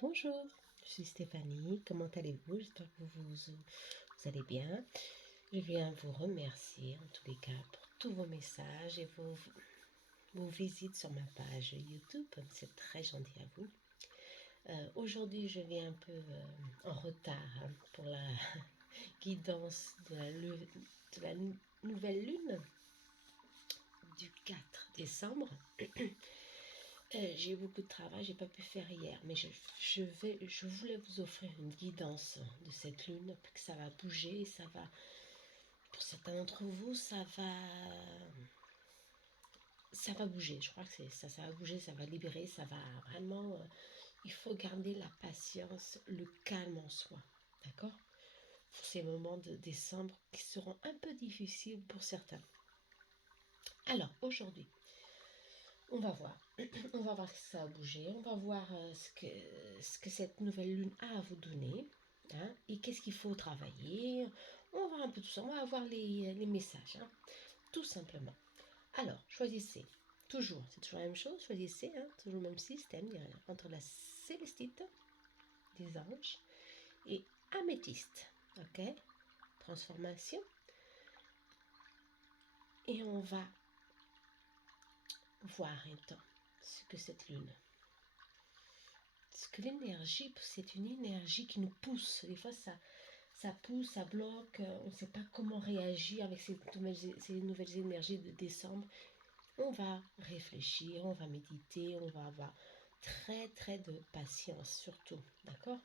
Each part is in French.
Bonjour, je suis Stéphanie, comment allez-vous? J'espère que vous allez bien. Je viens vous remercier en tous les cas pour tous vos messages et vos visites sur ma page YouTube, c'est très gentil à vous. Aujourd'hui je viens un peu en retard pour la guidance de la nouvelle lune du 4 décembre. J'ai eu beaucoup de travail, j'ai pas pu faire hier, mais je voulais vous offrir une guidance de cette lune, que ça va bouger, ça va, pour certains d'entre vous, ça va bouger. Je crois que c'est ça, ça va bouger, ça va libérer, ça va vraiment. Il faut garder la patience, le calme en soi, d'accord? Pour ces moments de décembre qui seront un peu difficiles pour certains. Alors aujourd'hui, on va voir. On va voir si ça a bougé. On va voir ce que cette nouvelle lune a à vous donner. Hein, et qu'est-ce qu'il faut travailler. On va voir un peu tout ça. On va avoir les messages. Hein, tout simplement. Alors, choisissez. Toujours, c'est toujours la même chose. Choisissez, hein, toujours le même système. Entre la célestite, des anges, et améthyste. Ok? Transformation. Et on va voir un temps ce que cette lune. Parce que l'énergie, c'est une énergie qui nous pousse. Des fois, ça pousse, ça bloque. On ne sait pas comment réagir avec ces nouvelles énergies de décembre. On va réfléchir, on va méditer, on va avoir très de patience surtout. D'accord?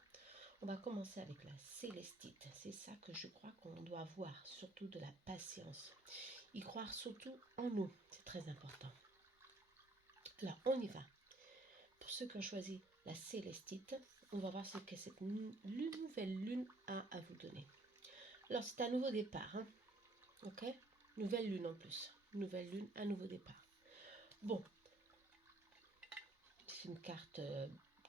On va commencer avec la célestite. C'est ça que je crois qu'on doit avoir, surtout de la patience. Y croire surtout en nous, c'est très important. Alors, on y va. Pour ceux qui ont choisi la célestite, on va voir ce que cette nouvelle lune a à vous donner. Alors, c'est un nouveau départ. Hein, ok? Nouvelle lune en plus. Nouvelle lune, un nouveau départ. Bon, c'est une carte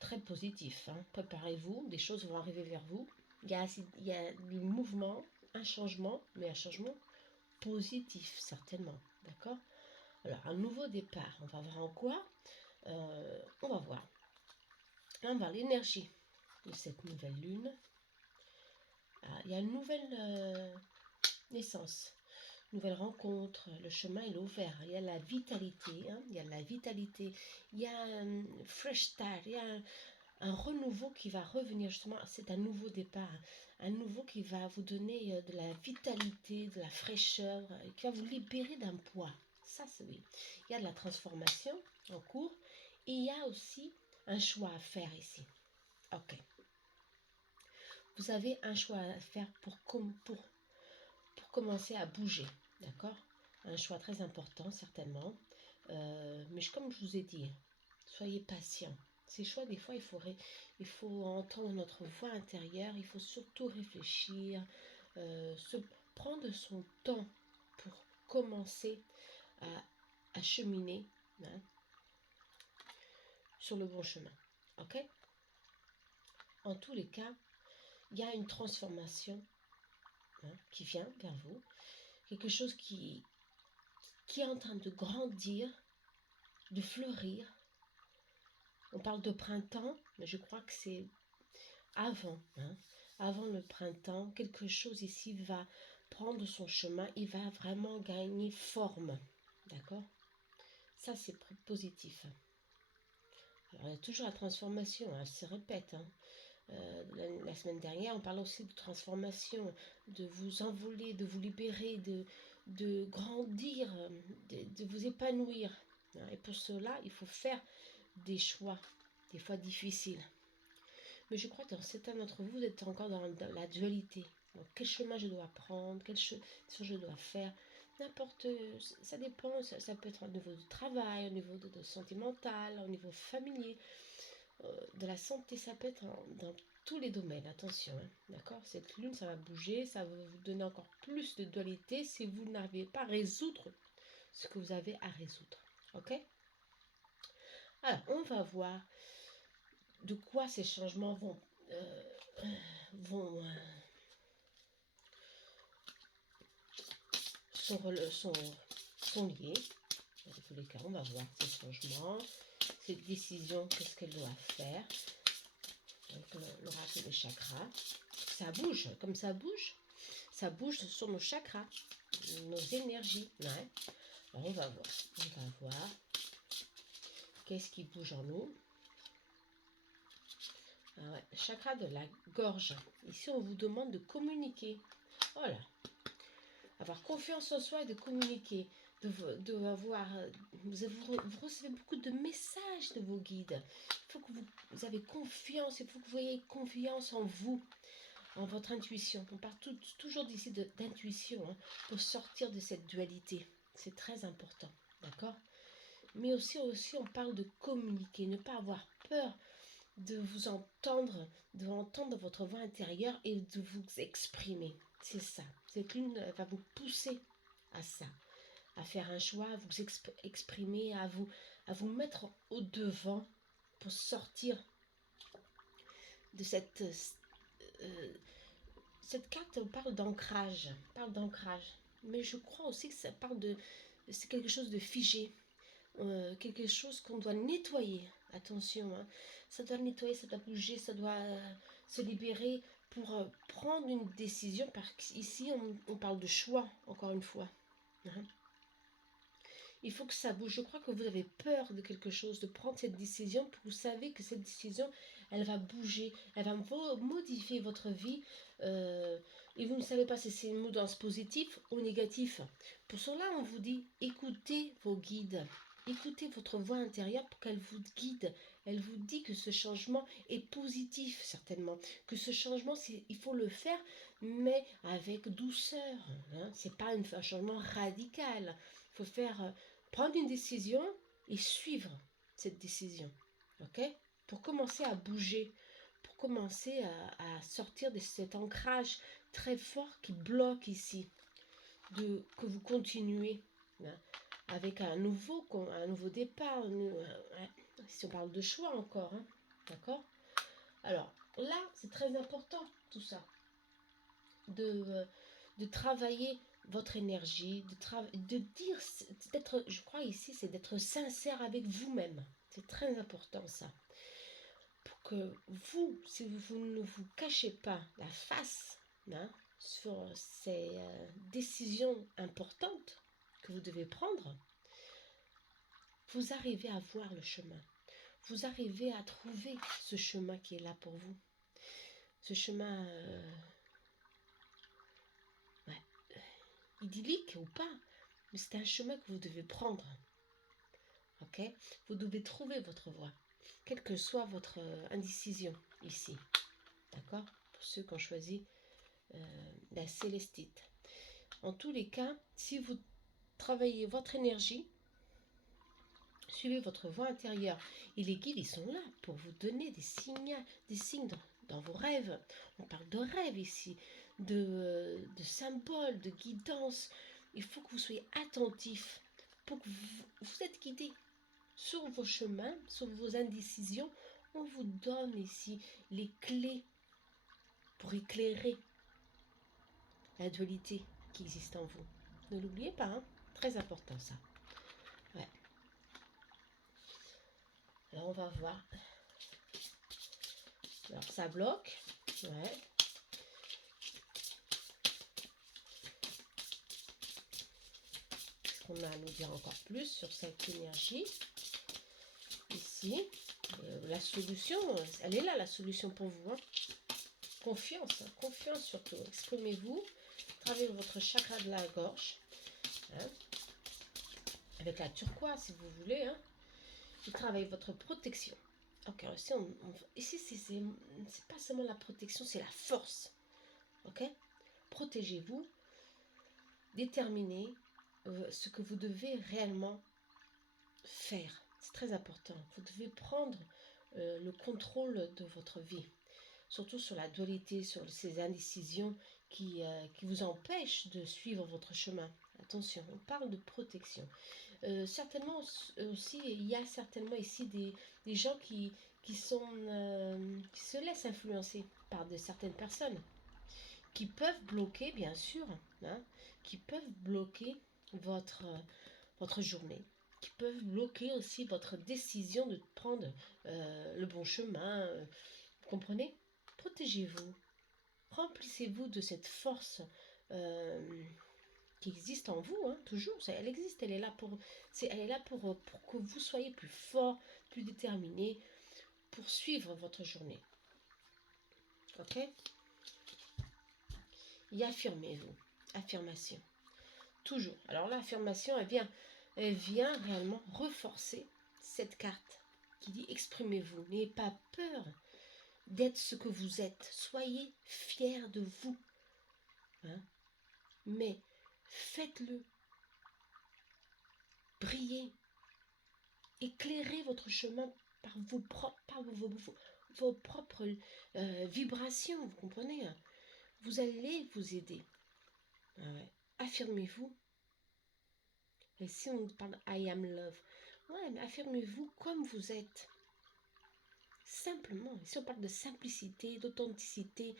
très positive. Hein. Préparez-vous, des choses vont arriver vers vous. Il y a du mouvement, un changement, mais un changement positif, certainement. D'accord? Alors, un nouveau départ. On va voir en quoi on va voir. Là, on va voir l'énergie de cette nouvelle lune. Il y a une nouvelle naissance, nouvelle rencontre, le chemin est ouvert, il y a la vitalité, hein, il y a la vitalité, il y a un fresh start, il y a un renouveau qui va revenir justement, c'est un nouveau départ, un nouveau qui va vous donner de la vitalité, de la fraîcheur, qui va vous libérer d'un poids, ça c'est oui. Il y a de la transformation en cours, et il y a aussi un choix à faire ici. Ok. Vous avez un choix à faire pour commencer à bouger, d'accord? Un choix très important, certainement. Mais comme je vous ai dit, soyez patient. Ces choix, des fois, il faut entendre notre voix intérieure, il faut surtout réfléchir, se prendre son temps pour commencer à cheminer, hein, sur le bon chemin. Ok? En tous les cas, il y a une transformation, hein, qui vient vers vous, quelque chose qui est en train de grandir, de fleurir. On parle de printemps, mais je crois que c'est avant, hein, avant le printemps, quelque chose ici va prendre son chemin, il va vraiment gagner forme, d'accord? Ça, c'est positif. Alors, il y a toujours la transformation, hein, elle se répète, hein. La semaine dernière, on parlait aussi de transformation, de vous envoler, de vous libérer, de grandir, de vous épanouir. Hein. Et pour cela, il faut faire des choix, des fois difficiles. Mais je crois que dans certains d'entre vous, vous êtes encore dans la dualité. Donc, quel chemin je dois prendre, quelle chose je dois faire. N'importe, ça dépend, ça peut être au niveau du travail, au niveau de sentimental, au niveau familier, de la santé, ça peut être dans tous les domaines, attention, hein, d'accord? Cette lune, ça va bouger, ça va vous donner encore plus de dualité si vous n'arrivez pas à résoudre ce que vous avez à résoudre, ok? Alors, on va voir de quoi ces changements vont sont liés. Dans tous les cas, on va voir ces changements, ces décisions, qu'est-ce qu'elle doit faire. l'oracle des chakras. Ça bouge, comme ça bouge sur nos chakras, nos énergies. Ouais. Alors on va voir qu'est-ce qui bouge en nous. Ah ouais, chakra de la gorge. Ici, on vous demande de communiquer. Voilà. Avoir confiance en soi et de communiquer. Vous recevez beaucoup de messages de vos guides. Il faut que vous avez confiance. Il faut que vous ayez confiance en vous, en votre intuition. On parle toujours d'ici d'intuition, hein, pour sortir de cette dualité. C'est très important. D'accord? Mais aussi, on parle de communiquer. Ne pas avoir peur de vous entendre, votre voix intérieure et de vous exprimer. C'est ça. Cette lune va vous pousser à ça, à faire un choix, à vous exprimer, à vous mettre au devant pour sortir de cette carte. Parle d'ancrage, mais je crois aussi que c'est quelque chose de figé. Quelque chose qu'on doit nettoyer. Attention, hein. Ça doit nettoyer, ça doit bouger, ça doit se libérer pour prendre une décision. Parce qu'ici, on parle de choix, encore une fois. Hein. Il faut que ça bouge. Je crois que vous avez peur de quelque chose, de prendre cette décision. Vous savez que cette décision, elle va bouger, elle va modifier votre vie. Et vous ne savez pas si c'est une mouvance positive ou négative. Pour cela, on vous dit, écoutez vos guides. Écoutez votre voix intérieure pour qu'elle vous guide. Elle vous dit que ce changement est positif, certainement. Que ce changement, il faut le faire, mais avec douceur. Hein. Ce n'est pas un changement radical. Il faut prendre une décision et suivre cette décision. Ok? Pour commencer à bouger, pour commencer à sortir de cet ancrage très fort qui bloque ici. Que vous continuez. Hein, avec un nouveau départ, si on parle de choix encore, hein, d'accord? Alors là, c'est très important tout ça, de travailler votre énergie, de dire, je crois ici, c'est d'être sincère avec vous-même. C'est très important ça, pour que si vous ne vous cachez pas la face, hein, sur ces décisions importantes que vous devez prendre, vous arrivez à voir le chemin. Vous arrivez à trouver ce chemin qui est là pour vous. Ce chemin idyllique ou pas, mais c'est un chemin que vous devez prendre. Ok? Vous devez trouver votre voie, quelle que soit votre indécision ici. D'accord? Pour ceux qui ont choisi la célestite. En tous les cas, si vous travaillez votre énergie, suivez votre voix intérieure. Et les guides, ils sont là pour vous donner des signes dans vos rêves. On parle de rêves ici, de symboles, de guidance. Il faut que vous soyez attentifs pour que vous êtes guidés sur vos chemins, sur vos indécisions. On vous donne ici les clés pour éclairer la dualité qui existe en vous. Ne l'oubliez pas, hein? Très important ça. Ouais. Alors on va voir. Alors ça bloque. Ouais. On a à nous dire encore plus sur cette énergie. Ici, la solution, elle est là, la solution pour vous. Hein. Confiance, hein, confiance surtout. Exprimez-vous, travaillez votre chakra de la gorge. Hein, avec la turquoise si vous voulez. Hein, et travaillez votre protection. Ok, ici, c'est pas seulement la protection, c'est la force. Ok? Protégez-vous, déterminez ce que vous devez réellement faire. C'est très important. Vous devez prendre le contrôle de votre vie. Surtout sur la dualité, sur ces indécisions qui vous empêchent de suivre votre chemin. Attention, on parle de protection. Certainement aussi, il y a certainement ici des gens qui se laissent influencer par certaines personnes, qui peuvent bloquer, bien sûr, hein, qui peuvent bloquer votre journée, qui peuvent bloquer aussi votre décision de prendre le bon chemin. Vous comprenez? protégez-vous, remplissez-vous de cette force qui existe en vous, hein, toujours, elle existe, elle est là pour que vous soyez plus fort, plus déterminé, pour suivre votre journée. Ok? Et affirmez-vous. Affirmation. Toujours. Alors l'affirmation, elle vient réellement renforcer cette carte qui dit exprimez-vous. N'ayez pas peur d'être ce que vous êtes. Soyez fiers de vous. Hein? Mais faites-le. Brillez. Éclairez votre chemin par vos propres vibrations, vous comprenez, hein? Vous allez vous aider. Ah ouais. Affirmez-vous. Et si on parle I am love, ouais, mais affirmez-vous comme vous êtes. Simplement. Et si on parle de simplicité, d'authenticité,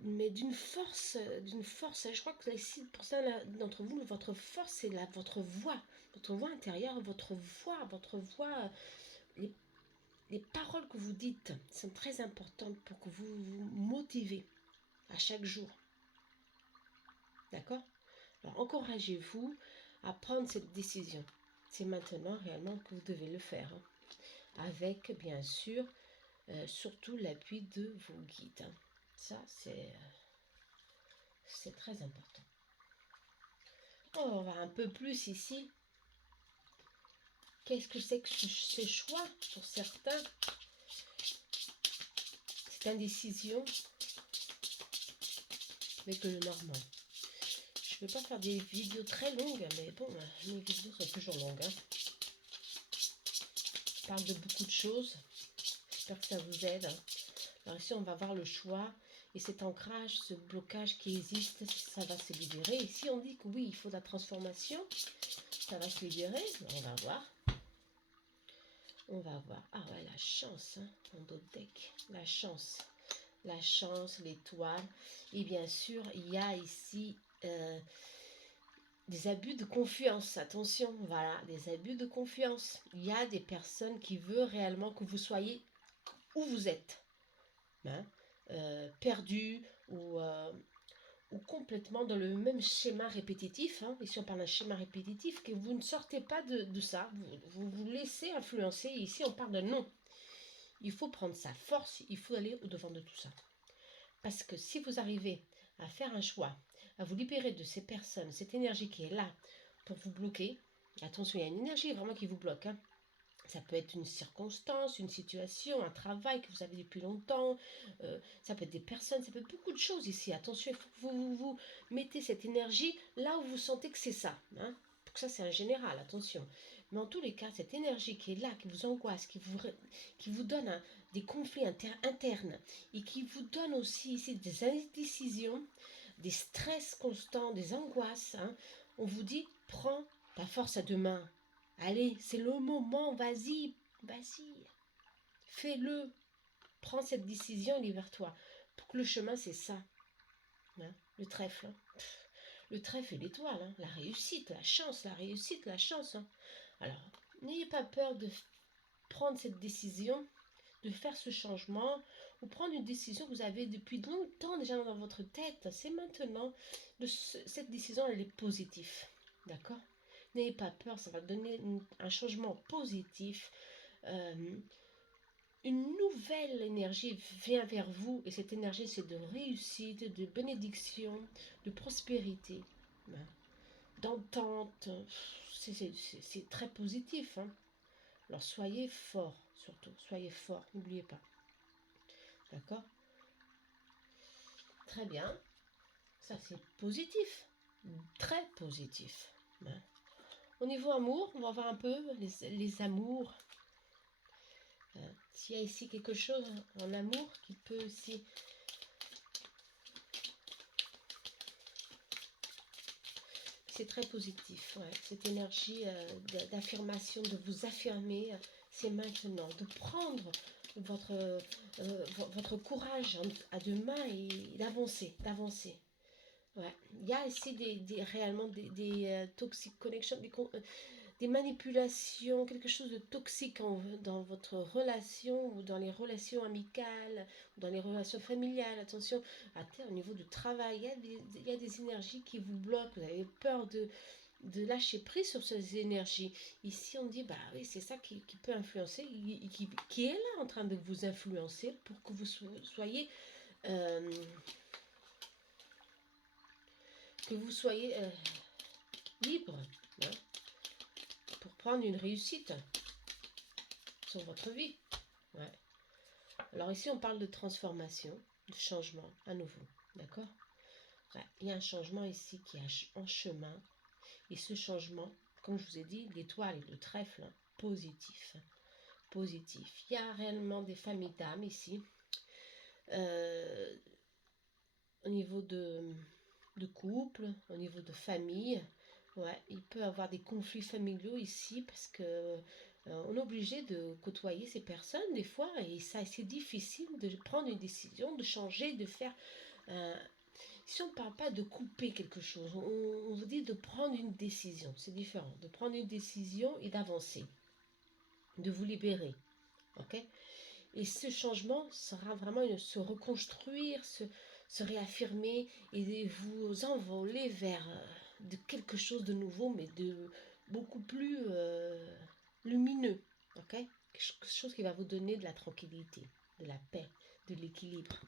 mais d'une force, je crois que ici, pour certains d'entre vous, votre force, c'est votre voix intérieure, votre voix, les paroles que vous dites sont très importantes pour que vous vous motivez à chaque jour. D'accord? Alors, encouragez-vous à prendre cette décision. C'est maintenant réellement que vous devez le faire. Hein. Avec, bien sûr, surtout l'appui de vos guides. Hein. Ça, c'est très important. On va un peu plus ici. Qu'est-ce que c'est que ces choix pour certains? Cette indécision avec le normand. Je ne vais pas faire des vidéos très longues, mais bon, mes vidéos sont toujours longues. Hein. Je parle de beaucoup de choses. J'espère que ça vous aide. Alors ici, on va voir le choix. Et cet ancrage, ce blocage qui existe, ça va se libérer. Ici, on dit que oui, il faut de la transformation. Ça va se libérer. On va voir. On va voir. Ah ouais, la chance, hein, dans d'autres decks. La chance. La chance, l'étoile. Et bien sûr, il y a ici des abus de confiance. Attention, voilà, des abus de confiance. Il y a des personnes qui veulent réellement que vous soyez où vous êtes. Hein, perdu ou complètement dans le même schéma répétitif, hein, et si on parle d'un schéma répétitif, que vous ne sortez pas de ça, vous vous laissez influencer, et ici on parle de non. Il faut prendre sa force, il faut aller au-devant de tout ça. Parce que si vous arrivez à faire un choix, à vous libérer de ces personnes, cette énergie qui est là pour vous bloquer, attention, il y a une énergie vraiment qui vous bloque, hein. Ça peut être une circonstance, une situation, un travail que vous avez depuis longtemps. Ça peut être des personnes, ça peut être beaucoup de choses ici. Attention, il faut que vous mettez cette énergie là où vous sentez que c'est ça. Hein. Donc ça, c'est un général, attention. Mais en tous les cas, cette énergie qui est là, qui vous angoisse, qui vous donne des conflits internes et qui vous donne aussi ici des indécisions, des stress constants, des angoisses. Hein, on vous dit, prends ta force à deux mains. Allez, c'est le moment, vas-y, fais-le. Prends cette décision, libère-toi. Pour que le chemin, c'est ça. Hein, le trèfle. Hein. Le trèfle et l'étoile. Hein. La réussite, la chance, la chance. Hein. Alors, n'ayez pas peur de prendre cette décision, de faire ce changement, ou prendre une décision que vous avez depuis longtemps déjà dans votre tête. C'est maintenant. Cette décision, elle est positive. D'accord ? N'ayez pas peur, ça va donner un changement positif. Une nouvelle énergie vient vers vous et cette énergie c'est de réussite, de bénédiction, de prospérité, hein, d'entente. C'est très positif. Hein. Alors soyez fort, surtout, soyez fort, n'oubliez pas. D'accord? Très bien. Ça c'est positif, très positif. Hein. Au niveau amour, on va voir un peu les amours. S'il y a ici quelque chose en amour qui peut aussi... C'est très positif, ouais. Cette énergie d'affirmation, de vous affirmer, c'est maintenant. De prendre votre courage à deux mains et d'avancer. Ouais. Il y a ici réellement des toxic connections, des manipulations, quelque chose de toxique dans votre relation ou dans les relations amicales, ou dans les relations familiales. Attention, au niveau du travail, il y a des énergies qui vous bloquent, vous avez peur de lâcher prise sur ces énergies. Ici, on dit, bah oui, c'est ça qui peut influencer, qui est là en train de vous influencer pour que vous soyez... libre, hein, pour prendre une réussite sur votre vie. Ouais. Alors ici, on parle de transformation, de changement à nouveau. D'accord? Ouais. Il y a un changement ici qui est en chemin. Et ce changement, comme je vous ai dit, l'étoile et le trèfle, hein, positif. Positif. Il y a réellement des familles d'âmes ici. Au niveau de couple, au niveau de famille. Ouais, il peut y avoir des conflits familiaux ici parce que on est obligé de côtoyer ces personnes des fois et ça c'est difficile de prendre une décision, de changer, de faire. Si on ne parle pas de couper quelque chose, on vous dit de prendre une décision, c'est différent, de prendre une décision et d'avancer, de vous libérer, ok? Et ce changement sera vraiment se reconstruire, se réaffirmer et vous envoler vers de quelque chose de nouveau, mais de beaucoup plus lumineux. Ok? Quelque chose qui va vous donner de la tranquillité, de la paix, de l'équilibre.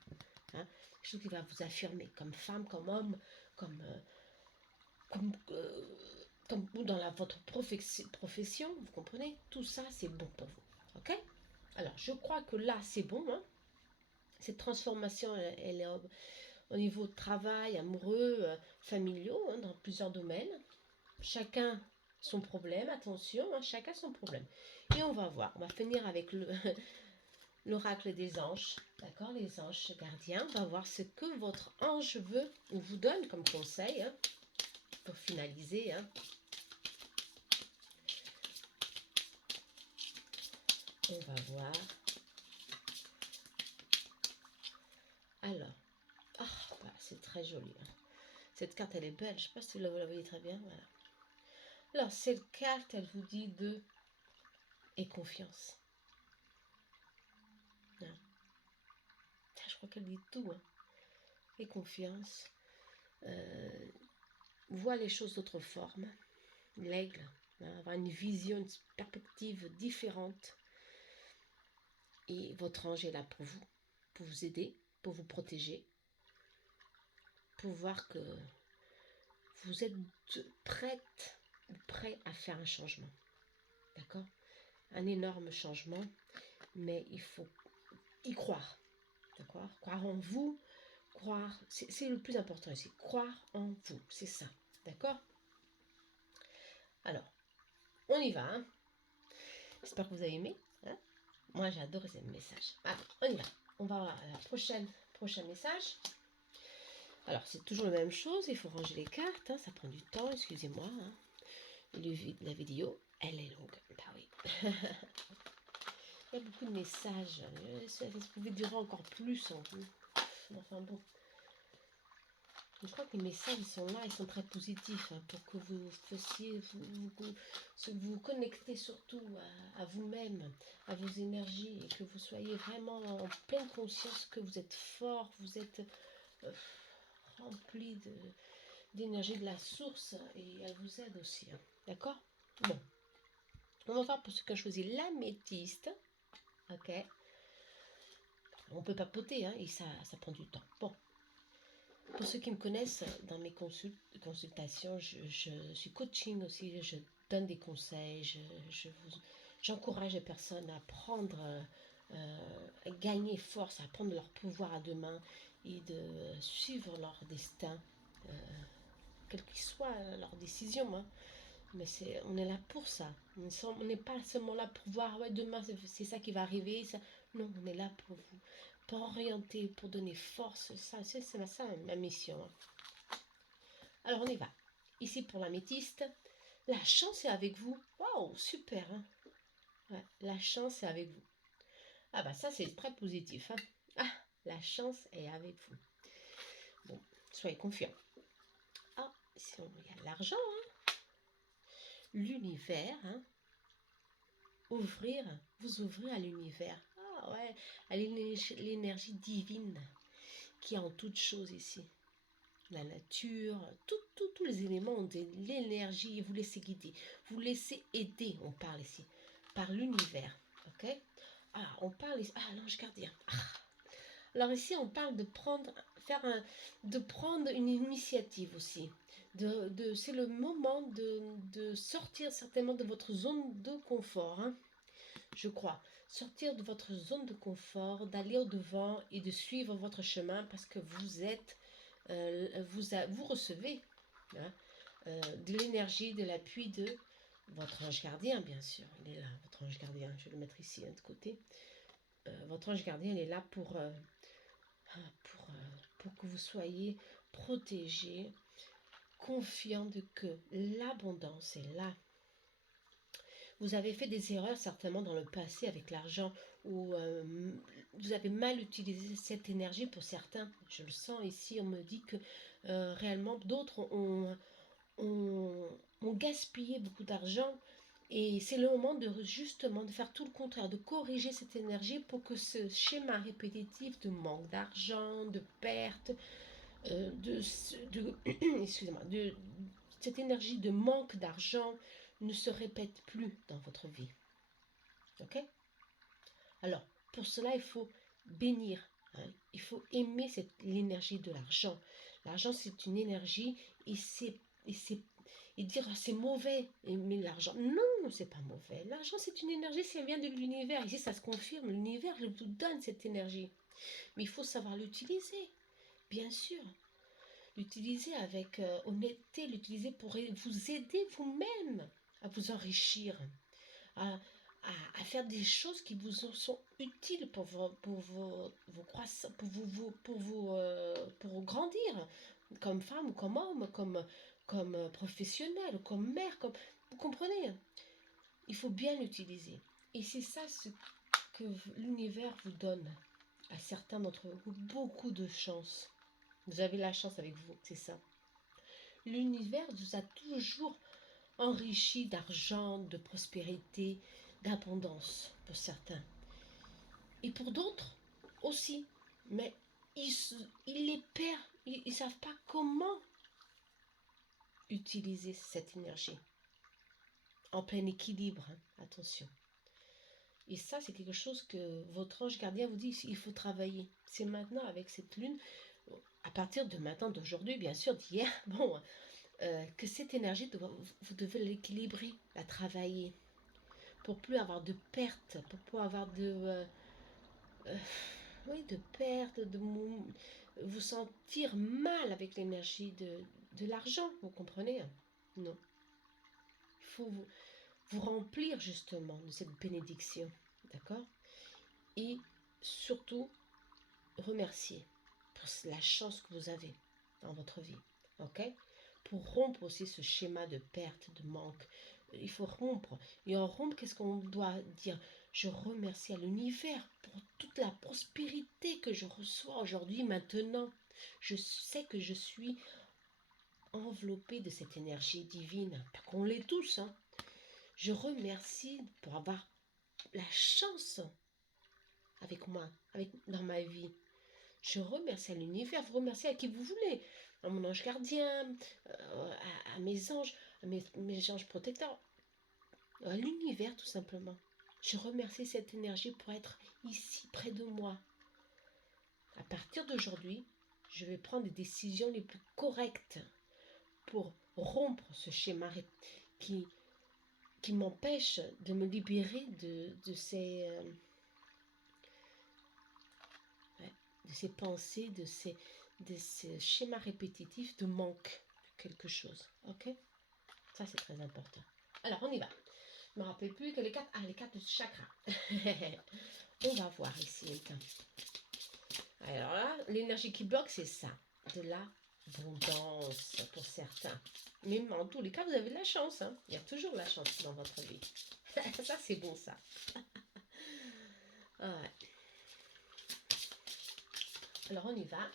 Hein? Quelque chose qui va vous affirmer comme femme, comme homme, comme, comme dans votre profession. Vous comprenez? Tout ça, c'est bon pour vous. Ok? Alors, je crois que là, c'est bon. Hein? Cette transformation, elle est au niveau de travail, amoureux, familiaux, hein, dans plusieurs domaines. Chacun son problème, attention, hein, chacun son problème. Et on va voir, on va finir avec l'oracle des anges, d'accord, les anges gardiens. On va voir ce que votre ange veut ou vous donne comme conseil, hein, pour finaliser. Hein. On va voir. Alors, bah, c'est très joli. Hein. Cette carte, elle est belle. Je ne sais pas si vous la voyez très bien. Voilà. Alors, cette carte, elle vous dit de et confiance. Hein. Je crois qu'elle dit tout. Hein. Et confiance. Voit les choses d'autre forme. L'aigle. Hein, avoir une vision, une perspective différente. Et votre ange est là pour vous aider, pour vous protéger, pour voir que vous êtes prête ou prêt à faire un changement. D'accord? Un énorme changement, mais il faut y croire. D'accord? Croire en vous, croire, c'est le plus important ici. Croire en vous, c'est ça. D'accord? Alors, on y va. Hein? J'espère que vous avez aimé. Hein? Moi, j'ai adoré ce message. Alors, on y va. On va à la prochain message. Alors, c'est toujours la même chose. Il faut ranger les cartes. Hein, ça prend du temps, excusez-moi. Hein. La vidéo, elle est longue. Bah oui. Il y a beaucoup de messages. Ça pouvait durer encore plus. Enfin bon. Je crois que les messages sont là, ils sont très positifs hein, pour que vous fassiez, vous connectez surtout à vous-même, à vos énergies et que vous soyez vraiment en pleine conscience que vous êtes fort, vous êtes rempli d'énergie de la source et elle vous aide aussi. Hein, d'accord? Bon. On va voir pour ceux qui ont choisi l'améthyste. Ok. On peut papoter hein, et ça prend du temps. Bon. Pour ceux qui me connaissent, dans mes consultations, je suis coaching aussi, je donne des conseils, j'encourage les personnes à prendre, à gagner force, à prendre leur pouvoir à deux mains et de suivre leur destin, quelle qu'il soit leur décision. Hein. Mais on est là pour ça. On n'est pas seulement là pour voir, ouais, demain c'est ça qui va arriver. Ça. Non, on est là pour orienter, pour donner force. C'est ça ma mission. Hein. Alors on y va. Ici pour l'améthyste, la chance est avec vous. Waouh, super. Hein. Ouais, la chance est avec vous. Ah bah ça c'est très positif. Hein. Ah, la chance est avec vous. Bon, soyez confiants. Ah, il y a de l'argent. Hein. l'univers, hein, vous ouvrir à l'univers. Ah ouais, à l'énergie divine qui est en toute chose ici. La nature, tous les éléments ont de l'énergie, vous laissez guider, vous laissez aider, on parle ici, par l'univers, ok? Ah, on parle ici, ah, l'ange gardien. Ah. Alors ici, on parle de prendre, de prendre une initiative aussi. C'est le moment de sortir certainement de votre zone de confort, hein, je crois. Sortir de votre zone de confort, d'aller au-devant et de suivre votre chemin parce que vous êtes, vous recevez, hein, de l'énergie, de l'appui de votre ange gardien, bien sûr. Il est là, votre ange gardien. Je vais le mettre ici, hein, de côté. Votre ange gardien, il est là pour que vous soyez protégé, confiant de que l'abondance est là. Vous avez fait des erreurs certainement dans le passé avec l'argent ou vous avez mal utilisé cette énergie pour certains. Je le sens ici, on me dit que réellement d'autres ont gaspillé beaucoup d'argent et c'est le moment de justement de faire tout le contraire, de corriger cette énergie pour que ce schéma répétitif de manque d'argent, de perte, excusez-moi, de cette énergie de manque d'argent ne se répète plus dans votre vie. Ok? Alors, pour cela, il faut bénir. Hein, il faut aimer l'énergie de l'argent. L'argent, c'est une énergie et dire c'est mauvais aimer l'argent. Non, c'est pas mauvais. L'argent, c'est une énergie, ça vient de l'univers. Ici, ça se confirme. L'univers vous donne cette énergie. Mais il faut savoir l'utiliser, bien sûr. L'utiliser avec honnêteté, l'utiliser pour vous aider vous-même à vous enrichir, à faire des choses qui vous sont utiles vos croissants, pour grandir, comme femme ou comme homme, comme professionnel, comme mère, comme, vous comprenez? Il faut bien l'utiliser. Et c'est ça ce que l'univers vous donne à certains d'entre vous, beaucoup de chance. Vous avez la chance avec vous, c'est ça. L'univers vous a toujours enrichi d'argent, de prospérité, d'abondance pour certains. Et pour d'autres aussi. Mais ils les perdent, ils ne savent pas comment utiliser cette énergie. En plein équilibre, hein, attention. Et ça, c'est quelque chose que votre ange gardien vous dit, il faut travailler. C'est maintenant avec cette lune, à partir de maintenant, d'aujourd'hui, bien sûr, d'hier, bon, que cette énergie, vous devez l'équilibrer, la travailler, pour plus avoir de pertes, pour plus avoir oui, de pertes, vous sentir mal avec l'énergie de l'argent, vous comprenez? Non. Il faut vous remplir justement de cette bénédiction, d'accord? Et surtout, remercier pour la chance que vous avez dans votre vie, ok? Pour rompre aussi ce schéma de perte, de manque, il faut rompre. Et en rompre, qu'est-ce qu'on doit dire? Je remercie à l'univers pour toute la prospérité que je reçois aujourd'hui, maintenant. Je sais que je suis enveloppée de cette énergie divine, pas qu'on l'est tous, hein. Je remercie pour avoir la chance avec moi, dans ma vie. Je remercie à l'univers, vous remerciez à qui vous voulez, à mon ange gardien, à mes anges, à mes anges protecteurs, à l'univers tout simplement. Je remercie cette énergie pour être ici, près de moi. À partir d'aujourd'hui, je vais prendre des décisions les plus correctes pour rompre ce schéma qui m'empêche de me libérer de ces pensées, de ces schémas répétitifs de manque de quelque chose. Ok? Ça, c'est très important. Alors, on y va. Je ne me rappelle plus que les cartes... Ah, les cartes de chakra. On va voir ici. Alors là, l'énergie qui bloque, c'est ça. De l'abondance pour certains. Mais en tous les cas, vous avez de la chance. Hein. Il y a toujours de la chance dans votre vie. Ça, c'est bon, ça. Ouais. Alors, on y va.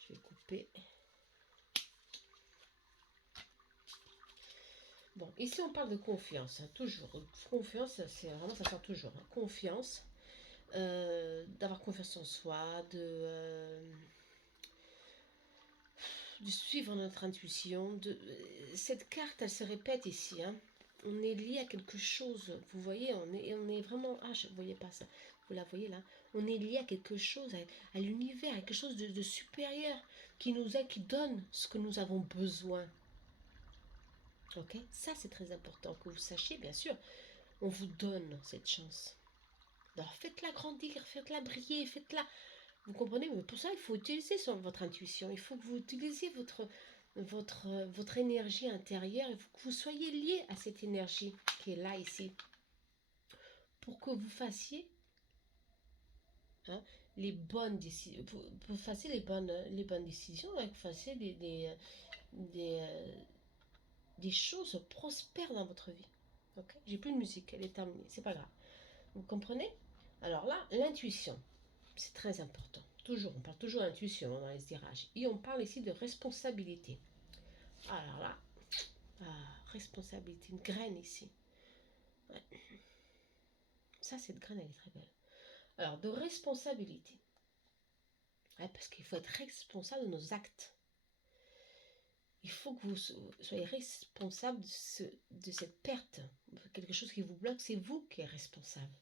Je vais couper. ici on parle de confiance, hein, toujours. Confiance, c'est vraiment, ça sort toujours. Hein. Confiance, d'avoir confiance en soi, de suivre notre intuition. Cette carte, elle se répète ici. Hein. On est lié à quelque chose. Vous voyez, on est vraiment... Ah, je ne voyais pas ça. Vous la voyez là. On est lié à quelque chose, à l'univers, à quelque chose de supérieur qui nous aide, qui donne ce que nous avons besoin. Ok? Ça, c'est très important que vous sachiez, bien sûr. On vous donne cette chance. Alors faites-la grandir, faites-la briller, faites-la... Vous comprenez? Mais pour ça, il faut utiliser votre intuition. Il faut que vous utilisiez votre énergie intérieure. Il faut que vous soyez lié à cette énergie qui est là, ici. Pour que vous fassiez hein, les bonnes décisions. Pour vous fassiez les bonnes décisions. Hein, que vous fassiez des choses prospères dans votre vie. Okay? J'ai plus de musique, elle est terminée. C'est pas grave. Vous comprenez? Alors là, l'intuition. C'est très important. Toujours, on parle toujours d'intuition dans les tirages. Et on parle ici de responsabilité. Alors là, responsabilité, une graine ici. Ouais. Ça, cette graine, elle est très belle. Alors, de responsabilité. Ouais, parce qu'il faut être responsable de nos actes. Il faut que vous soyez responsable de cette perte. Quelque chose qui vous bloque, c'est vous qui êtes responsable.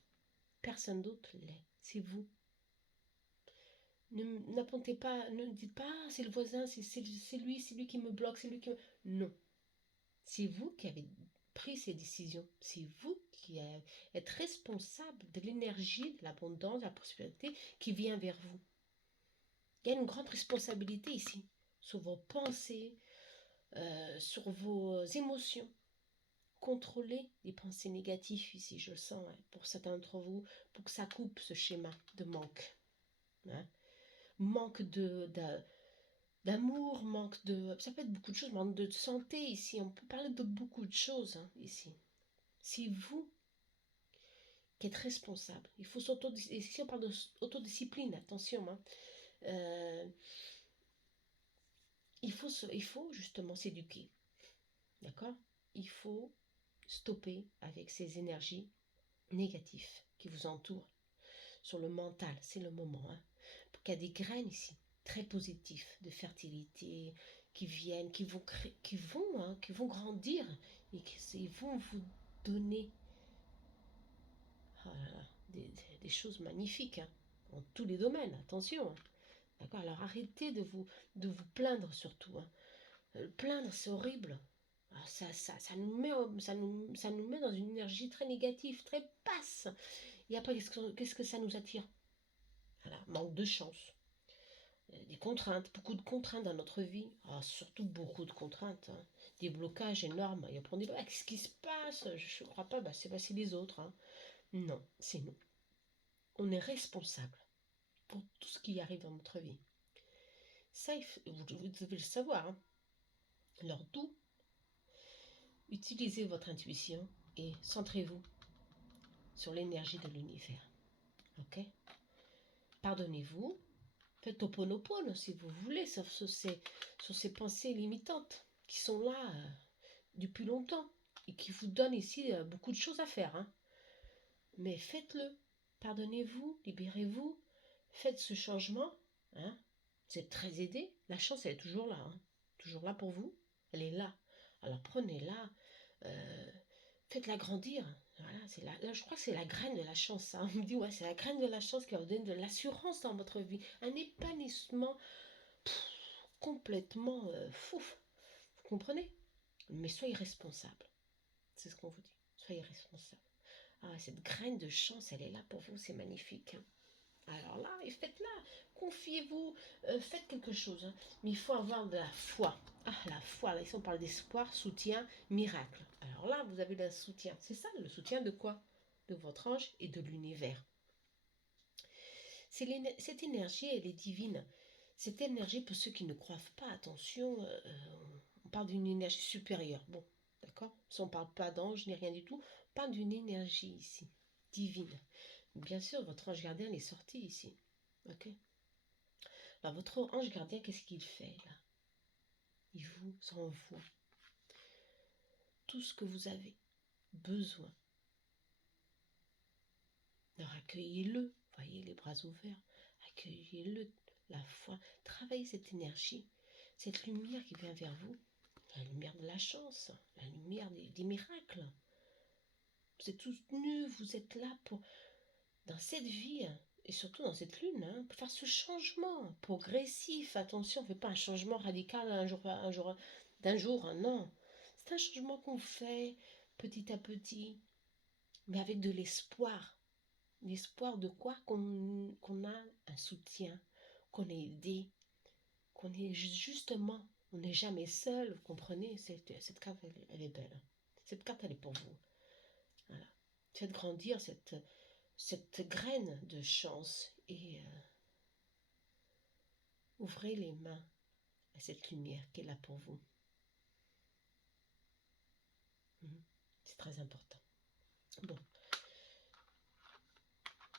Personne d'autre l'est. C'est vous. N'apontez pas, ne dites pas, ah, c'est le voisin, c'est lui qui me bloque, c'est lui qui me... Non. C'est vous qui avez pris ces décisions. C'est vous qui êtes responsable de l'énergie, de l'abondance, de la prospérité qui vient vers vous. Il y a une grande responsabilité ici, sur vos pensées, sur vos émotions. Contrôlez les pensées négatives ici, je le sens, hein, pour certains d'entre vous, pour que ça coupe ce schéma de manque. Hein. Manque d'amour, manque de... Ça peut être beaucoup de choses, manque de santé ici. On peut parler de beaucoup de choses hein, ici. C'est vous qui êtes responsable. Il faut s'autodiscipliner. Ici, on parle d'autodiscipline, attention. Hein. Il faut justement s'éduquer. D'accord? Il faut stopper avec ces énergies négatives qui vous entourent. Sur le mental, c'est le moment. Hein. Il y a des graines ici, très positives, de fertilité, qui viennent, qui vont grandir et qui vont vous donner oh là là, des choses magnifiques, hein, en tous les domaines, attention. Hein. D'accord. Alors arrêtez de vous plaindre surtout. Hein. Plaindre, c'est horrible. Alors, ça nous met dans une énergie très négative, très basse. Et après, qu'est-ce que ça nous attire? Voilà, manque de chance. Des contraintes, beaucoup de contraintes dans notre vie. Ah, surtout beaucoup de contraintes. Hein. Des blocages énormes. Et après on dit, bah, qu'est-ce qui se passe? Je ne crois pas, bah, c'est les autres. Hein. Non, c'est nous. On est responsable pour tout ce qui arrive dans notre vie. Ça, vous devez le savoir. Hein. Alors d'où utilisez votre intuition et centrez-vous sur l'énergie de l'univers. Ok? Pardonnez-vous. Faites Ho'oponopono si vous voulez sur ces pensées limitantes qui sont là depuis longtemps et qui vous donnent ici beaucoup de choses à faire. Hein. Mais faites-le. Pardonnez-vous, libérez-vous. Faites ce changement. Hein. Vous êtes très aidé. La chance, elle est toujours là. Hein. Toujours là pour vous. Elle est là. Alors prenez-la. Faites-la grandir. Voilà, là, je crois que c'est la graine de la chance. Hein. On me dit, ouais, c'est la graine de la chance qui va vous donner de l'assurance dans votre vie. Un épanouissement complètement fou. Vous comprenez? Mais soyez responsable. C'est ce qu'on vous dit. Soyez responsable. Ah, cette graine de chance, elle est là pour vous. C'est magnifique. Hein. Alors là, et faites-la. Confiez-vous. Faites quelque chose. Hein. Mais il faut avoir de la foi. Ah, la foi. Là, ici, on parle d'espoir, soutien, miracle. Alors là, vous avez le soutien. C'est ça, le soutien de quoi? De votre ange et de l'univers. Cette énergie, elle est divine. Cette énergie, pour ceux qui ne croient pas, attention, on parle d'une énergie supérieure. Bon, d'accord? Si on ne parle pas d'ange ni rien du tout, on parle d'une énergie ici, divine. Bien sûr, votre ange gardien est sorti ici. Ok? Alors, votre ange gardien, qu'est-ce qu'il fait là? Il vous envoie tout ce que vous avez besoin. Alors accueillez-le, voyez les bras ouverts, accueillez-le, la foi, travaillez cette énergie, cette lumière qui vient vers vous, la lumière de la chance, la lumière des miracles. Vous êtes tous nus, vous êtes là pour, dans cette vie, et surtout dans cette lune, pour faire ce changement progressif. Attention, on ne fait pas un changement radical d'un jour, non. C'est un changement qu'on fait petit à petit, mais avec de l'espoir. L'espoir de quoi? Qu'on a un soutien, qu'on est aidé, qu'on est justement, on n'est jamais seul, vous comprenez? Cette carte, elle est belle. Cette carte, elle est pour vous. Voilà. Faites grandir cette graine de chance et ouvrez les mains à cette lumière qui est là pour vous. C'est très important. Bon.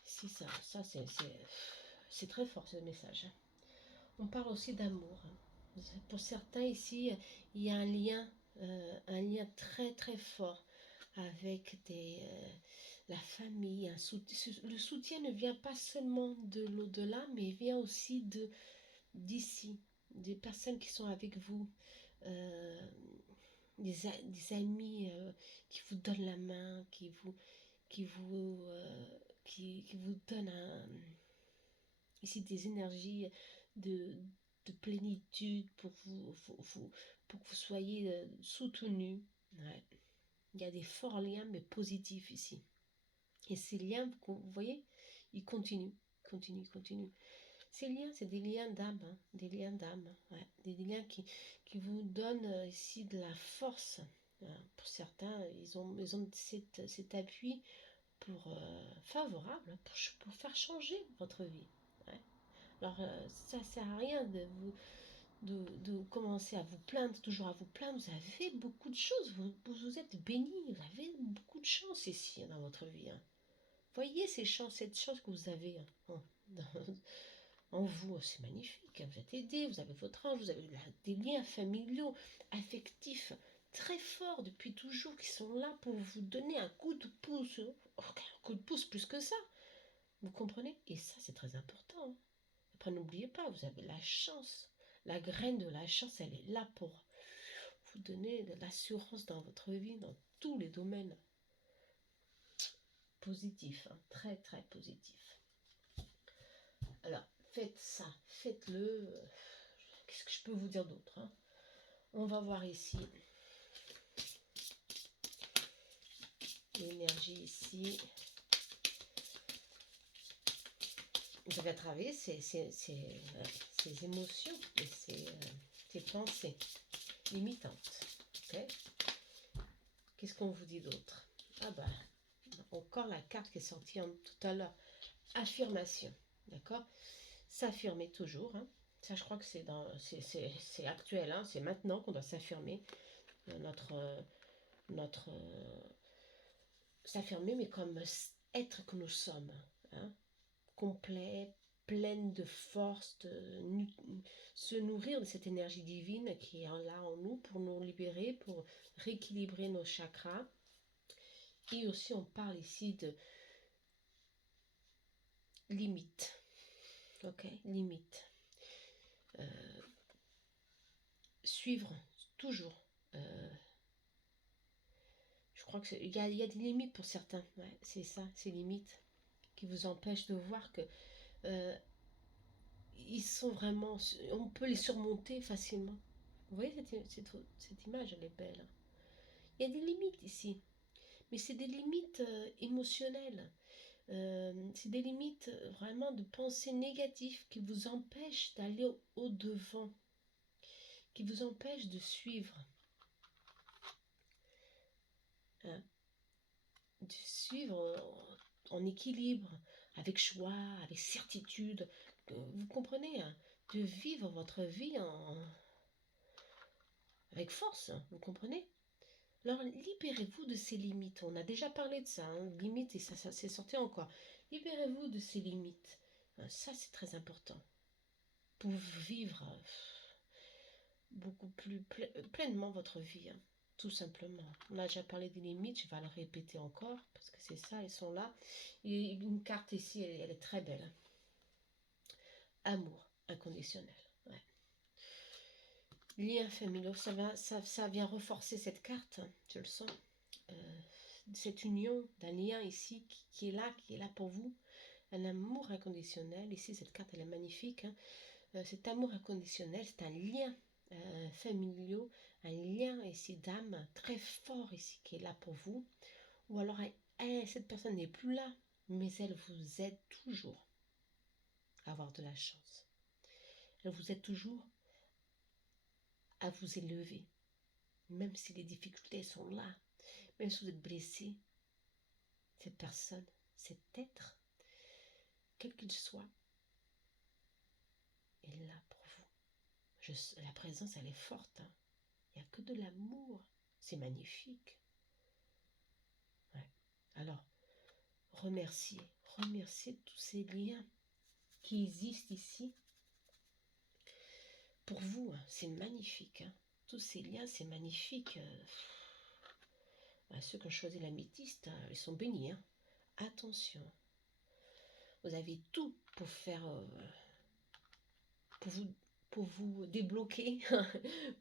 Si ça c'est très fort ce message. On parle aussi d'amour. Pour certains ici, il y a un lien très très fort avec la famille. Le soutien ne vient pas seulement de l'au-delà, mais il vient aussi d'ici, des personnes qui sont avec vous, des amis qui vous donnent la main, qui vous donnent ici des énergies de, de plénitude pour pour que vous soyez soutenus. Ouais. Il y a des forts liens, mais positifs ici. Et ces liens, vous voyez, ils continuent. Ces liens, c'est des liens d'âme, des liens d'âme, ouais, des liens qui vous donnent ici de la force. Pour certains, ils ont cet appui favorable pour faire changer votre vie. Ouais. Alors, ça ne sert à rien de commencer à vous plaindre, toujours à vous plaindre. Vous avez beaucoup de choses, vous êtes bénis, vous avez beaucoup de chance ici dans votre vie. Voyez cette chance que vous avez en vous, c'est magnifique. Vous êtes aidé, vous avez votre âge, vous avez des liens familiaux, affectifs très forts depuis toujours qui sont là pour vous donner un coup de pouce. Un coup de pouce plus que ça. Vous comprenez? Et ça, c'est très important. Après, n'oubliez pas, vous avez la chance. La graine de la chance, elle est là pour vous donner de l'assurance dans votre vie, dans tous les domaines. Positif, très très positif. Alors, faites ça, faites-le. Qu'est-ce que je peux vous dire d'autre? On va voir ici l'énergie ici. Vous avez à travailler ces émotions et ces pensées limitantes. Okay. Qu'est-ce qu'on vous dit d'autre? Ah bah, encore la carte qui est sortie tout à l'heure. Affirmation. D'accord? S'affirmer toujours. Ça, je crois que c'est actuel. C'est maintenant qu'on doit s'affirmer. S'affirmer, mais comme être que nous sommes. Complet, pleine de force, se nourrir de cette énergie divine qui est là en nous pour nous libérer, pour rééquilibrer nos chakras. Et aussi, on parle ici de limite. Ok, limite. Suivre toujours. Je crois qu'il y a des limites pour certains. Ouais, c'est ça, ces limites qui vous empêchent de voir que ils sont vraiment, on peut les surmonter facilement. Vous voyez cette image, elle est belle. Il y a des limites ici, mais c'est des limites émotionnelles. C'est des limites vraiment de pensée négative qui vous empêchent d'aller au-devant, qui vous empêchent de suivre. De suivre en équilibre, avec choix, avec certitude. Vous comprenez, de vivre votre vie avec force, vous comprenez? Alors, libérez-vous de ces limites. On a déjà parlé de ça, limites, et ça c'est sorti encore. Libérez-vous de ces limites. Ça, c'est très important. Pour vivre beaucoup plus pleinement votre vie. tout simplement. On a déjà parlé des limites, je vais le répéter encore, parce que c'est ça, elles sont là. Et une carte ici, elle est très belle. Amour inconditionnel. Ouais. Lien familial, ça vient renforcer cette carte, je le sens. Cette union d'un lien ici qui est là pour vous. Un amour inconditionnel. Ici, cette carte, elle est magnifique. Hein. Cet amour inconditionnel, c'est un lien familial, un lien ici d'âme très fort ici qui est là pour vous. Ou alors, cette personne n'est plus là, mais elle vous aide toujours à avoir de la chance. Elle vous aide toujours à vous élever, même si les difficultés sont là, même si vous êtes blessé. Cette personne, cet être, quel qu'il soit, est là pour vous. La présence, elle est forte. Hein. Il n'y a que de l'amour. C'est magnifique. Ouais. Alors, remerciez tous ces liens qui existent ici. Pour vous, hein, c'est magnifique. Hein. Tous ces liens, c'est magnifique. Ceux qui ont choisi l'améthyste, ils sont bénis. Hein. Attention. Vous avez tout pour faire... pour vous débloquer,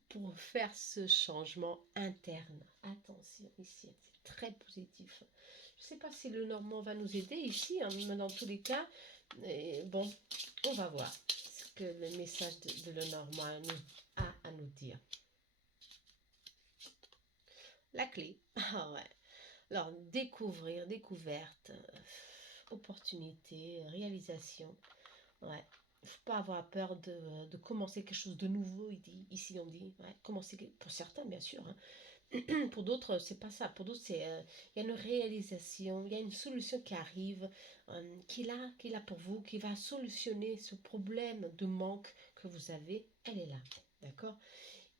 pour faire ce changement interne. Attention ici, c'est très positif. Je ne sais pas si le Normand va nous aider ici, hein, mais dans tous les cas, bon, on va voir ce que le message de le Normand a à nous dire. La clé, ah ouais. Alors, découverte, opportunité, réalisation, ouais. Il ne faut pas avoir peur de commencer quelque chose de nouveau, ici on dit, ouais, commencer, pour certains bien sûr, hein. Pour d'autres c'est pas ça, pour d'autres c'est, il y a une réalisation, il y a une solution qui arrive, qui est là pour vous, qui va solutionner ce problème de manque que vous avez, elle est là, d'accord?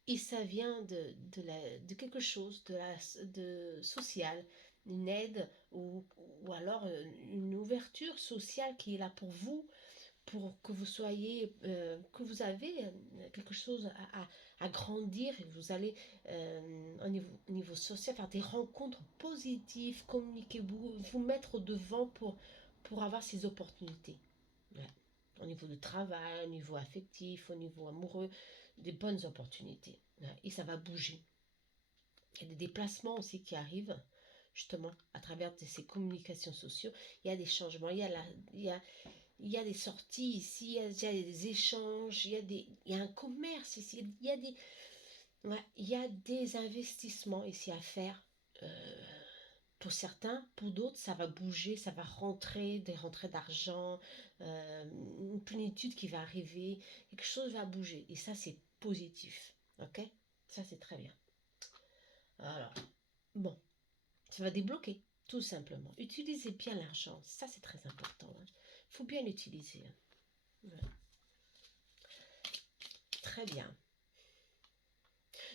Et ça vient de quelque chose de social, une aide ou alors une ouverture sociale qui est là pour que vous soyez, que vous avez quelque chose à grandir et vous allez au niveau social faire des rencontres positives, communiquer, vous mettre au devant pour avoir ces opportunités. Ouais. Au niveau du travail, au niveau affectif, au niveau amoureux, des bonnes opportunités. Ouais. Et ça va bouger. Il y a des déplacements aussi qui arrivent justement à travers de ces communications sociales. Il y a des changements, il y a des sorties ici, il y a des échanges, il y a un commerce ici, il y a des investissements ici à faire. Pour certains, pour d'autres, ça va bouger, ça va rentrer, des rentrées d'argent, une plénitude qui va arriver, quelque chose va bouger. Et ça, c'est positif. Ok? Ça, c'est très bien. Alors, bon, ça va débloquer, tout simplement. Utilisez bien l'argent, ça, c'est très important. Il faut bien l'utiliser. Ouais. Très bien.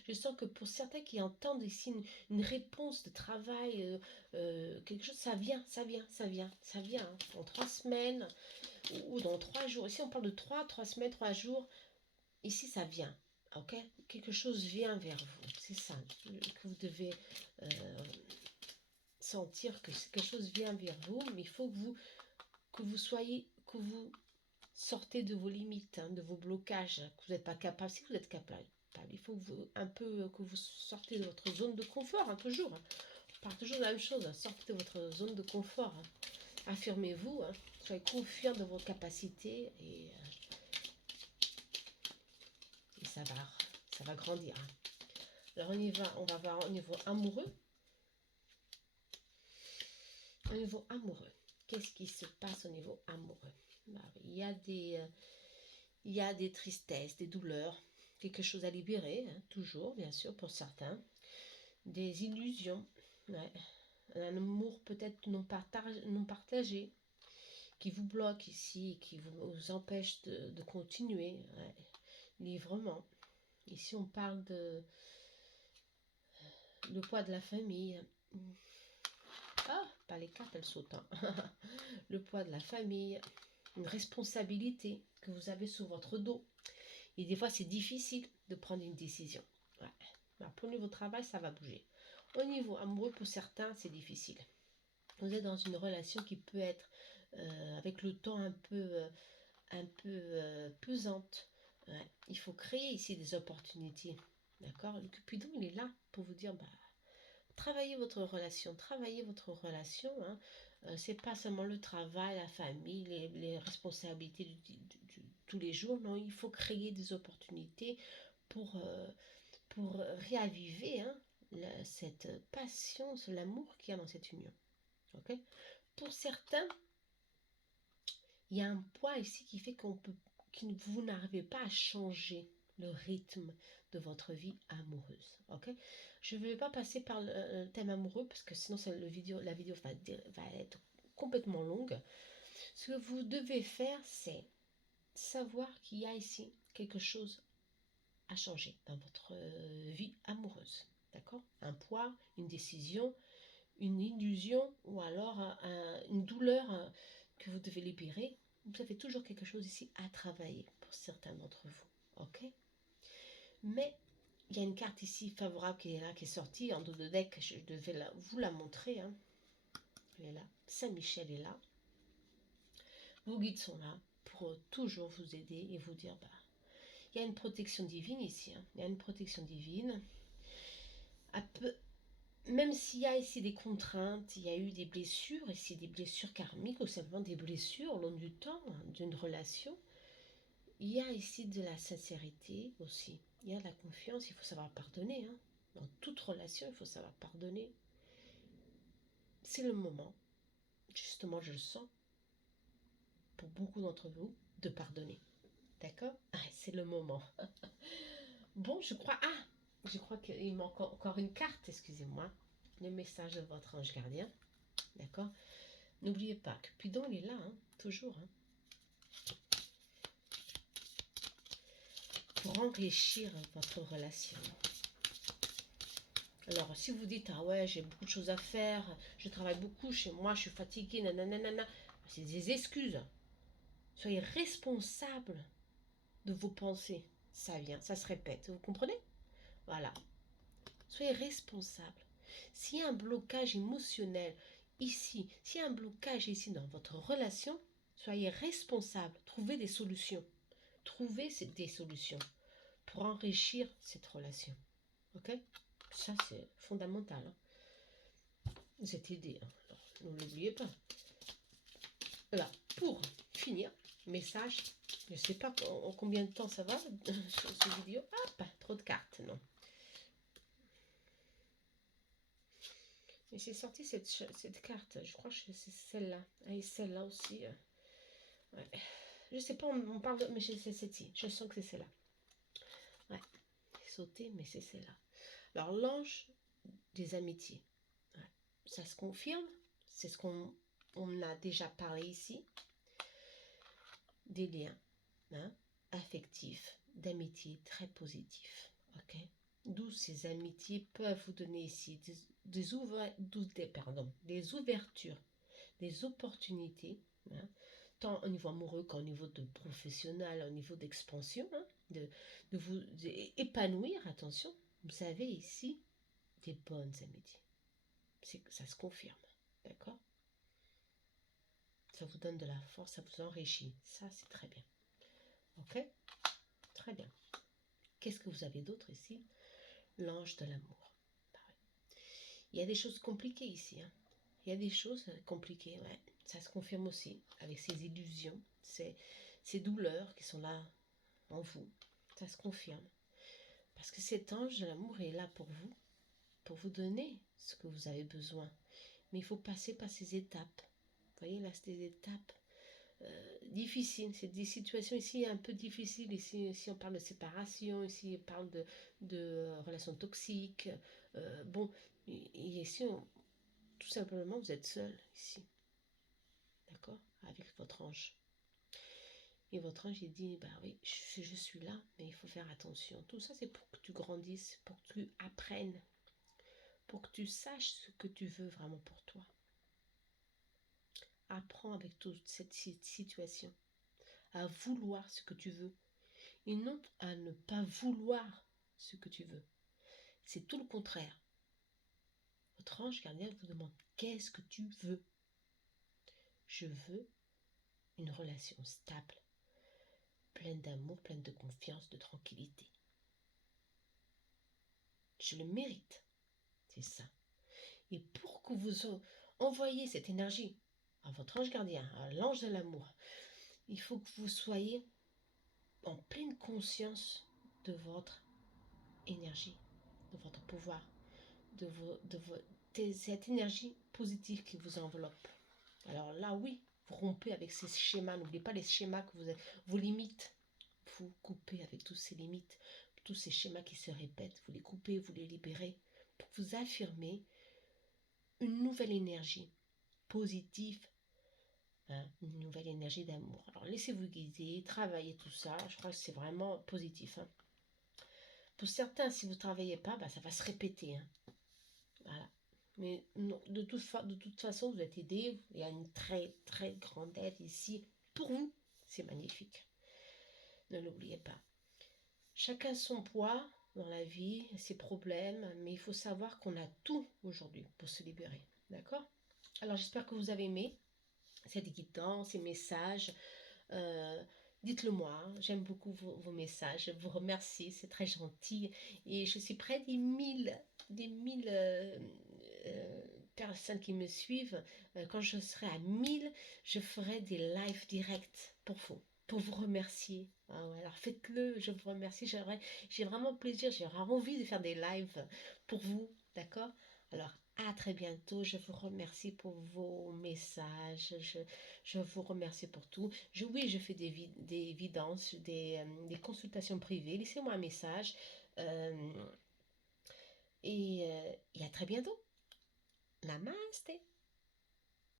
Je sens que pour certains qui entendent ici une réponse de travail, quelque chose, ça vient. Hein, dans 3 semaines ou dans 3 jours. Ici, on parle de 3 semaines, 3 jours. Ici, ça vient. Ok? Quelque chose vient vers vous. C'est ça que vous devez sentir que quelque chose vient vers vous, mais il faut que vous sortez de vos limites, hein, de vos blocages, que vous n'êtes pas capable. Si vous êtes capable, il faut que vous sortez de votre zone de confort, hein, toujours. Hein. On parle toujours de la même chose, hein, sortez de votre zone de confort. Hein. Affirmez-vous, hein, soyez confiants de vos capacités et ça va grandir. Hein. Alors on va voir au niveau amoureux. Au niveau amoureux, qu'est-ce qui se passe au niveau amoureux? Il y a des tristesses, des douleurs, quelque chose à libérer, hein, toujours, bien sûr, pour certains. Des illusions, ouais. Un amour peut-être non partagé, qui vous bloque ici, qui vous empêche de continuer. Ouais. Livrement. Ici, on parle le poids de la famille. Ah, pas les cartes, elles sautent. Hein. Le poids de la famille, une responsabilité que vous avez sur votre dos. Et des fois, c'est difficile de prendre une décision. Ouais. Alors, pour le niveau travail, ça va bouger. Au niveau amoureux, pour certains, c'est difficile. Vous êtes dans une relation qui peut être, avec le temps, un peu pesante. Ouais. Il faut créer ici des opportunités. D'accord? Le Cupidon, il est là pour vous dire, bah, travaillez votre relation. Hein. C'est pas seulement le travail, la famille, les responsabilités tous les jours. Non, il faut créer des opportunités pour réaviver, hein, cette passion, l'amour qu'il y a dans cette union. Okay? Pour certains, il y a un poids ici qui fait vous n'arrivez pas à changer le rythme de votre vie amoureuse. Okay? Je ne vais pas passer par le thème amoureux parce que sinon la vidéo va être complètement longue. Ce que vous devez faire, c'est savoir qu'il y a ici quelque chose à changer dans votre vie amoureuse. D'accord? Un poids, une décision, une illusion ou alors une douleur que vous devez libérer. Vous avez toujours quelque chose ici à travailler pour certains d'entre vous. Ok? Mais il y a une carte ici favorable qui est là, qui est sortie en dos de deck. Je devais vous la montrer. Hein. Elle est là. Saint-Michel est là. Vos guides sont là pour toujours vous aider et vous dire, bah, il y a une protection divine ici. Hein. Il y a une protection divine. Même s'il y a ici des contraintes, il y a eu des blessures, ici des blessures karmiques ou simplement des blessures au long du temps, hein, d'une relation, il y a ici de la sincérité aussi. Il y a de la confiance, il faut savoir pardonner. Hein. Dans toute relation, il faut savoir pardonner. C'est le moment, justement je le sens, pour beaucoup d'entre vous, de pardonner. D'accord? C'est le moment. Bon, je crois qu'il manque encore une carte, excusez-moi. Le message de votre ange gardien. D'accord? N'oubliez pas, Cupidon, il est là, hein, toujours. Hein, pour enrichir votre relation. Alors, si vous dites, ah ouais, j'ai beaucoup de choses à faire, je travaille beaucoup chez moi, je suis fatiguée, nanana, c'est des excuses. Soyez responsable de vos pensées. Ça vient, ça se répète, vous comprenez? Voilà. Soyez responsable. S'il y a un blocage émotionnel ici, s'il y a un blocage ici dans votre relation, soyez responsable. Trouvez des solutions. Trouvez des solutions pour enrichir cette relation. Ok? Ça, c'est fondamental. Hein. Vous êtes aidé. Hein. Alors, ne l'oubliez pas. Là, pour finir, message. Je ne sais pas en combien de temps ça va, cette vidéo. Ah, pas trop de cartes, non. Et c'est sorti cette carte. Je crois que c'est celle-là. Et celle-là aussi. Ouais. Je sais pas, on parle de... Mais c'est celle-ci. Je sens que c'est celle-là. Ouais. Sauté, mais c'est celle-là. Alors, l'ange des amitiés. Ouais. Ça se confirme. C'est ce qu'on a déjà parlé ici. Des liens, hein, affectifs, d'amitié très positifs. Ok? D'où ces amitiés peuvent vous donner ici des ouvertures, des opportunités, hein, tant au niveau amoureux qu'au niveau de professionnel, au niveau d'expansion, hein, de vous épanouir, attention. Vous avez ici des bonnes amitiés. Ça se confirme, d'accord? Ça vous donne de la force, ça vous enrichit. Ça, c'est très bien. Ok? Très bien. Qu'est-ce que vous avez d'autre ici? L'ange de l'amour. Pareil. Il y a des choses compliquées ici. Hein. Il y a des choses compliquées, ouais. Ça se confirme aussi avec ces illusions, ces douleurs qui sont là en vous. Ça se confirme. Parce que cet ange de l'amour est là pour vous donner ce que vous avez besoin. Mais il faut passer par ces étapes. Vous voyez, là, c'est des étapes difficiles. C'est des situations ici un peu difficiles. Ici, on parle de séparation. Ici, on parle de relations toxiques. Bon, et ici, tout simplement, vous êtes seul ici. D'accord? Avec votre ange. Et votre ange, il dit, bah oui, je suis là, mais il faut faire attention. Tout ça, c'est pour que tu grandisses, pour que tu apprennes, pour que tu saches ce que tu veux vraiment pour toi. Apprends avec toute cette situation à vouloir ce que tu veux et non à ne pas vouloir ce que tu veux. c'est tout le contraire. Votre ange gardien vous demande, qu'est-ce que tu veux? Je veux une relation stable, pleine d'amour, pleine de confiance, de tranquillité. Je le mérite, c'est ça. Et pour que vous envoyiez cette énergie à votre ange gardien, à l'ange de l'amour, il faut que vous soyez en pleine conscience de votre énergie, de votre pouvoir, de cette énergie positive qui vous enveloppe. Alors là, oui, vous rompez avec ces schémas. N'oubliez pas les schémas que vous avez, vos limites. Vous coupez avec tous ces limites, tous ces schémas qui se répètent. Vous les coupez, vous les libérez pour vous affirmer une nouvelle énergie positive, hein, une nouvelle énergie d'amour. Alors laissez-vous guider, travaillez tout ça. Je crois que c'est vraiment positif. Hein. Pour certains, si vous ne travaillez pas, ça va se répéter. Hein. Voilà. Mais non, de toute façon, vous êtes aidé. Il y a une très, très grande aide ici. Pour vous, c'est magnifique. Ne l'oubliez pas. Chacun son poids dans la vie, ses problèmes, mais il faut savoir qu'on a tout aujourd'hui pour se libérer. D'accord? Alors, j'espère que vous avez aimé cette guidance, ces messages. Euh, Dites-le moi, hein. J'aime beaucoup vos messages. Je vous remercie, c'est très gentil. Et je suis près des mille personnes qui me suivent. Quand je serai à 1000, je ferai des lives directs pour vous remercier. Ah ouais, alors faites-le, je vous remercie. J'ai vraiment plaisir, j'ai vraiment envie de faire des lives pour vous, d'accord? Alors, à très bientôt. Je vous remercie pour vos messages. Je vous remercie pour tout. Oui, je fais des vidances, des consultations privées. Laissez-moi un message. Et à très bientôt. Namaste.